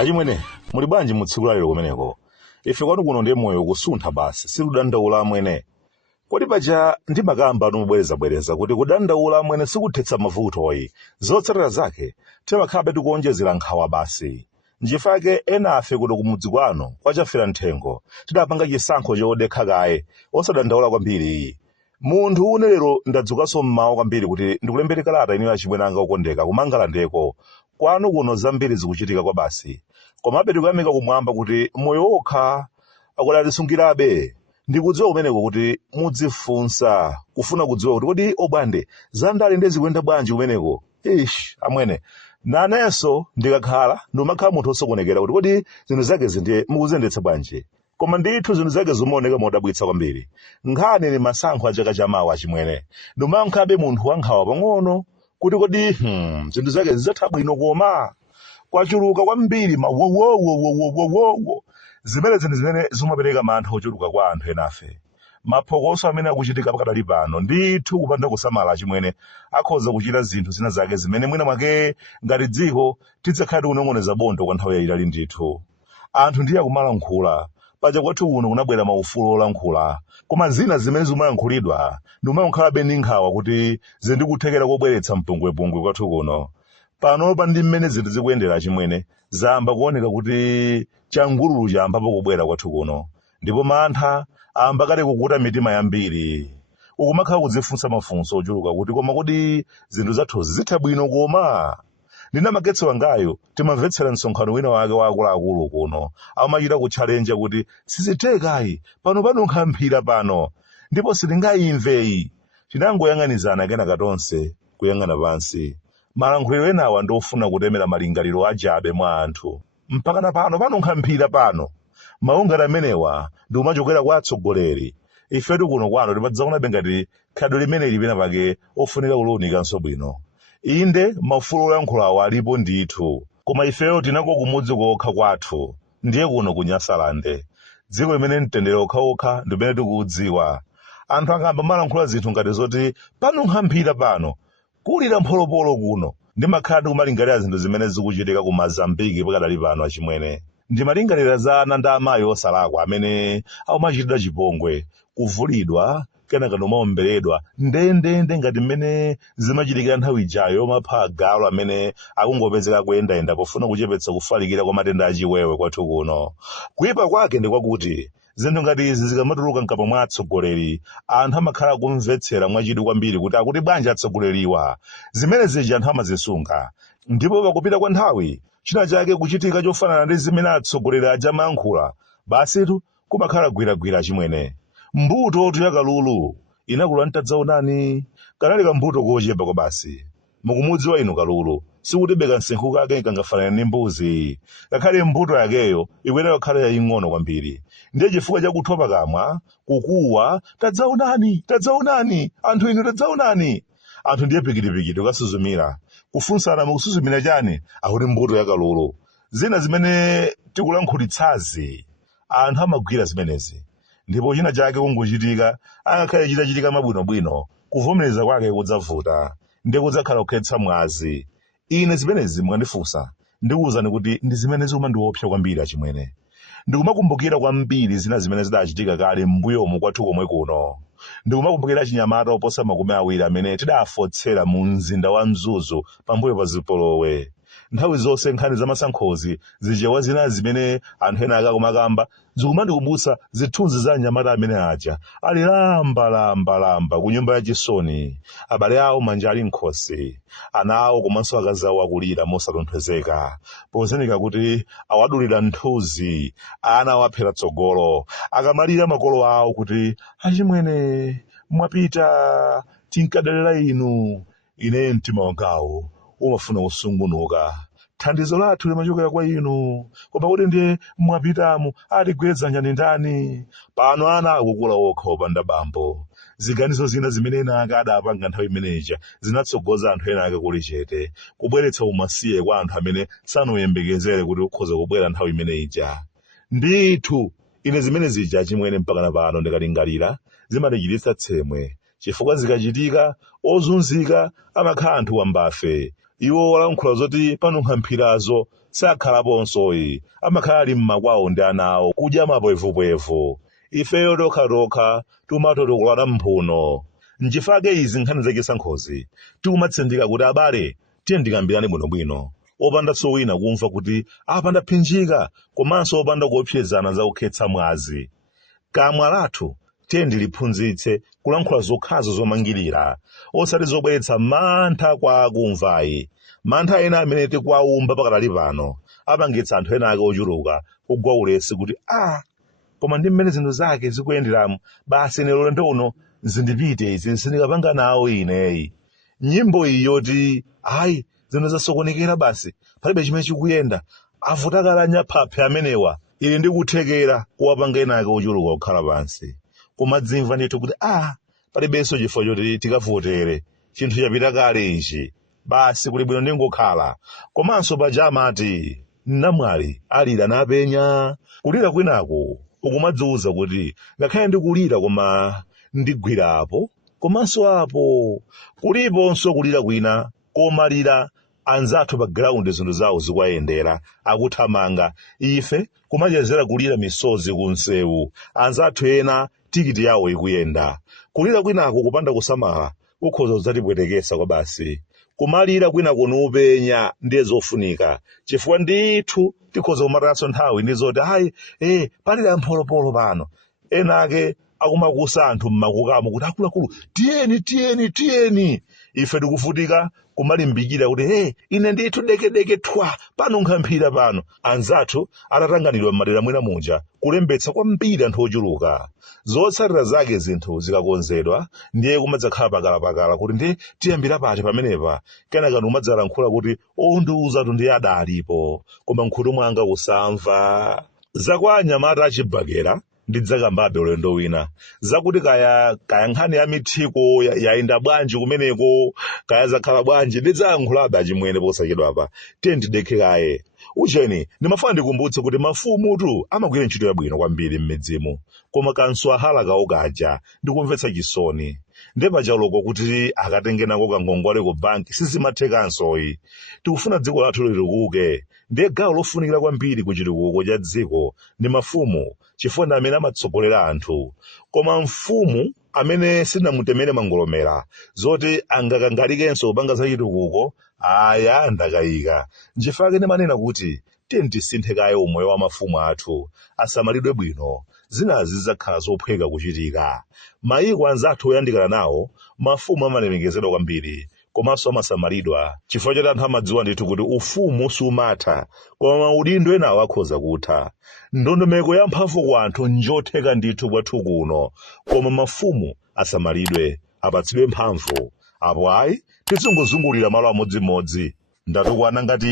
Achimwene, muli bwanji mutsiku lalero kumeneko? Ife kwanu kuno ndiye moyo kusuntha basi, sikudandaula amwene. Kodi paja ndimakamba atumubwereza kuti kudandaula amwene sikuthetsa mavutoyi. Zotsatira zake, timakhabe tikuonjezera nkhawa basi. Njifake ena afe kuno kumudzi kwano, kwachafera nthengo, tidapanga chisankho chodekha kaye, osadandaula kwambiri. Munthu une lero ndadzukanso mmawa kwambiri kuti ndikulembere kalata iniyo achimwene anga okondeka kumangala ndeko. Kwanu kuno zambiri zikuchitika kwa basi. Komabe tikuyamika kumwamba kuti moyo wokha akulatisungirabe. Ndikudziwa kumeneko kuti mudzifunsa kufuna kudziwa kuti kodi obwande zandale ndezikuyenda bwanji kumeneko. Amwene nanenso ndikakhala ndimakhala munthu osokonekera kuti kodi zinthu zake zindiye mukuzendetsa bwanji. Koma ndithu zinthu zake zimaoneka modabwitsa kwambiri. Nkhani ni masankho a chaka chamawa achimwene. Ndimankhabe munthu wankhawa pang'ono kuti kodi zinthu zake zidzatha bwino koma kwachuluka kwambiri mawowowowowowowo zimene zimene zimapereka mantha ochuluka kwa anthu enafe. Maphokoso amene akuchitika pakadali pano ndithu kupanda kusamala achimwene akhoza kuchita zinthu zina zake zimene mwina mwake ngati dziko tidzakhala tikunong'oneza bondo kwa nthawi yayitali ndithu. Anthu ndiye akumalankhula paja kwathu kuno kunabwera maufulu olankhula, koma zina zimene zimayankhulidwa ndimayankhulabe ndi nkhawa kuti zindikuthekera kobweretsa mpungwepungwe kwathu kuno. Panopa ndi mmene zinthu zikuyendera achimwene zamba kuoneka kuti changululu chambapo kubwera kwathu kuno, ndipo mantha amba kale kukuta mitima yambiri. Ukumakhala kudzifunsa mafunso ochuluka kuti koma kodi zinthu zathuzi zitha bwino koma. Ndina magetso wangayo timamvetsera msonkhano wina wake wa akuluakulu kuno amachita kutchalenja kuti sizithekayi pano panunkhamphira pano ndipo sitingayimveyi. Tinangoyang'anizana kena katonse kuyang'ana pansi. Malankhuliro enawa ndiofuna kutemera malingaliro ajabe mwa anthu. Mpakana pano panunkhamphira pano. Maungano amenewa ndi umachokera kwa atsogoleri. Ifetu kuno kwano timadzaonabe ngati khadwe limene lipena pake ofunika kuliwunikanso bwino. Inde maufulu olankhulawo alipo ndithu, koma ifeyo tinako kumudzi kokha kwathu, ndiye kuno kunyasalande. Dziko limene mtendere okhaokha ndimene tikuudziwa. Anthu angamba malankhula zinthu ngati zoti panunkhamphira pano kulira mpholopolo kuno. Ndimakhala ndikumalingalira zinthu zimene zikuchitika ku Mozambiki pakadali pano achimwene. Ndimalingalira za ana ndi amayi osalakwa amene akumachitidwa chipongwe, kuvulidwa kenaka nomawomberedwa ndendende ngati mmene zimachitikira nthawi ijayo mapha agalu amene akungopezeka kuyendayenda pofuna kuchepetsa kufalikira kwa matenda achiwewe kwathu kuno. Kuyipa kwake ndi kwakuti zinthu ngati izi zikamatuluka mkamwa mwa atsogoleri, anthu amakhala kumvetsera mwachidwi kwambiri kuti akuti bwanji atsogoleriwa. Zimene zija anthu amazisunga, ndipo pakupita kwa nthawi china chake kuchitika chofanana ndi zimene atsogoleri aja amayankhula, basitu kumakhala gwiragwira achimwene. Mbuto ya kalulu inakula ntadzaonani kanali kambuto kochepa kwa basi. Mukumudziwa inu kalulu sikutibeka nsinkhu kake kangafanana ndi mbuzi, ngakhale mbuto yakeyo ikuyenera kukhala yaying'ono kwambiri. Ndiye chifukwa chakuthwa pakamwa kukuwa tadzaonani anthu inu tadzaonani. Anthu ndiye pikitipikiti ukasuzumira kufunsana mukusuzumira chani akuti mbuto ya kalulu. Zina zimene tikulankhulitsazi anthu amagwira zimenezi, ndipo china chake kungochitika angakhale chitachitika mabwinobwino kuvomereza kwake kudzavuta ndiye kudzakhala kukhetsa mwazi. Ine zimenezi mukandifunsa ndikuwuzani kuti ndi zimene zimandiopsa kwambiri achimwene. Ndikumakumbukira kwambiri zina zimene zidachitika kale m'mbuyomu kwathu komwe kuno. Ndikumakumbukira chinyamata oposa 20 amene tidafotsera mu mzinda wa Mzuzu pambuyo pa zipolowe. Nthawi zonse nkhani za masankhozi zichewa zina zimene anthu ena akakumakamba zikumandikumbutsa zithunzi za anyamata amene aja ali lamba ku nyumba yachisoni, abale awo manja ali nkhosi, ana awo komanso akazi awo akulira mosatonthezeka pozenika kuti awadulira nthuzi, ana awaphera tsogolo, akamalira makolo awo kuti achimwene mwapita tinkadalira inu. Ine mtima wangawo umafuna kusungunuka. Thandizo lathu limachokera kwa inu, koma kuti ndiye mwapitamu atigwedza njani ndani. Pano ana akukula okha opanda bambo. Ziganizo zina zimene ena ake adapanga nthawi imeneja zinatsogoza anthu ena ake kuli chete, kubweretsa umasiye kwa anthu amene sanayembekezere kuti ukhoza kubwera nthawi imeneja. Ndithu ine zimene zija achimwene mpakana pano ndikalingalira zimatichititsa tsemwe, chifukwa zikachitika ozunzika amakhala anthu wambafe. iwo walankhula zoti panonkhamphirazo sakhalaponso amakhala ali mmakwawo ndi ana awo kudya mapwevupwevu. Ifeyo tokhatokha timatotokolana mphuno. Nchifake izi nkhani zachisankhozi tikumatsindika kuti abale tiye ndikambirane bwinobwino opanda wina kumva kuti apanda phinjika komanso opanda kuopsezana za kukhetsa mwazi. Kamwa lathu tiye ndiliphunzitse kulankhula zokhazo zomangirira osati zobweretsa mantha kwa akumvayi. Mantha ena amene tikuwaumba pakatali pano apangitsa anthu ena ake ochuluka kugwa ulesi kuti koma ndi mmene zinthu zake zikuyenderamo basi ine lero uno zindipite izi sindikapanga nawo ineyi. Nyimbo iyi yoti zinthu zasokonekera basi palibe chimene chikuyenda avutakala phaphe amenewa ili ndikuthekera kuwapanga ena ake ochuluka kukhala pansi. Koma dzimva ndithu kuti palibenso chifukwa choti tikavotere chinthu chapita kale ichi basi kuli bwino ndingokhala. Komanso paja amati namwali alira napenya. Kulira kwinako ukumadziwuza kuti ngakhale ndikulira koma ndigwirapo. Komanso apo kuliponso kulira kwina komalira anzathu pa ground zinthu zawo zikuwayendera akuthamanga. Ife kumachezera kulira misozi kunsewu anzathu ena tikiti yawo ikuyenda. Kulira kwinako kupanda kusamala kukhoza kudzatipwetekesa kwa basi. Kumalira kwina kunupenya ndiye zofunika chifukwa ndithu tikhoza kumataso nthawi ndi zoti palira mpolopolo pano ena ake akumakusa anthu mmakukamo kuti akuluakulu tiyeni. Ife tikuvutika kumalimbikira kuti ine ndithu dekedeke pano nkhamphira pano. Anzathu atatanganidwa m'madera mwina muja kulembetsa kwambiri anthu ochuluka. Zotsatira zake zinthu zikakonzedwa ndiye kumadzakhala pakalapakala kuti ndi tiyambira pati pamenepa kenaka umadzalankhula kuti ondiwuzatu ndiye adalipo koma mkhutu mwanga kusamva. Zakwa anyamata achibakera ndidzakambabe ulendo wina zakuti kaya nkhani ya mithiko yayenda bwanji kumeneko kaya zakhala bwanji ndidzayankhulabe achimwene posachedwa apa tiye ndidekhe kaye. Ucheni ndimafuna ndikumbutse kuti mafumutu amagwira ntchito yabwino kwambiri m'midzimu koma kanso ahala kawo kaja ndikumvetsa chisoni. Ndepa chaloko kuti akatenge nako kangongole ku banki sizimathekansoyi. Tikufuna dziko lathu litukuke ndiye gawo lofunikira kwambiri ku chitukuko cha dziko ndi mafumu chifukwa ndi amene amatsogolera anthu. Koma mfumu amene sinamutemere mangolomera zoti angakangalikenso kupanga za chitukuko ndakayika. Nchifake ndimanena kuti tiye tisinthe kaye umoyo wa mafumu athu asamalidwe bwino zinazi zidzakhala zophweka kuchitika. Mayiko anzathu oyandikana nawo mafumu amalemekezedwa kwambiri komanso amasamalidwa chifukwa choti anthu amadziwa ndithu kuti ufumu sumatha koma maudindo enawo akhoza kutha. Ndondomeko ya mphamvu kwa anthu njotheka ndithu kwathu kuno koma mafumu asamalidwe apatsidwe mphamvu. Apo tizingozungulira malo amodzimodzi ndatukwana ngati